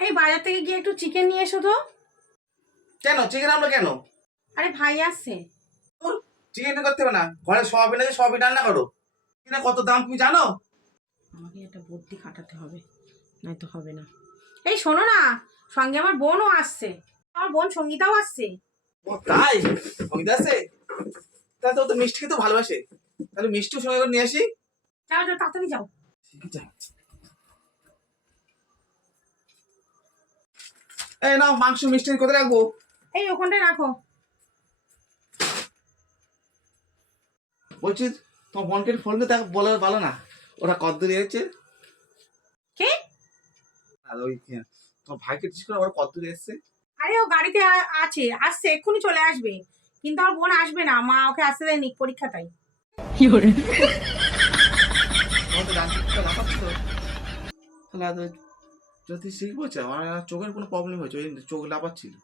এই বাজার থেকে গিয়ে একটু চিকেন নিয়ে এসো তো। কেন? চিকেন আমরা কেন? আরে ভাই আসছে চিকেন করতে হবে না। ঘরে সয়াবিন আছে সয়াবিন রান্না করো। কিনা কত দাম তুমি জানো? আমাকে একটা বুদ্ধি খাটাতে হবে নয়তো হবে না। এই শোনো না সঙ্গে আমার বোনও আসছে। আমার বোন সঙ্গীতাও আসছে। ও তাই? সংগীত আছে তাহলে তো তো মিষ্টি খেতে ভালোবাসে। তাহলে মিষ্টিও সঙ্গে করে নিয়ে আসি। যাও যাও তাড়াতাড়ি যাও। ঠিক আছে। এই নাও মাংস মিষ্টি কোথায় রাখব? এই ওখানটায় রাখো। বলছি তোমার বোনকে ফোন করে তাকে বলে ভালো না। ওরা কত দূরে এসেছে কে? আর ওই তোমার ভাইকে জিজ্ঞেস করে ওরা কত দূরে এসছে আরে ও গাড়িতে আছে আসছে এক্ষুনি চলে আসবে। কিন্তু আমার বোন আসবে না মা ওকে আসতে দেয়নি পরীক্ষা তাই। তাহলে আর যদি শিখব চোখের কোনো প্রবলেম হয়েছে ওই চোখ লাফাচ্ছিল।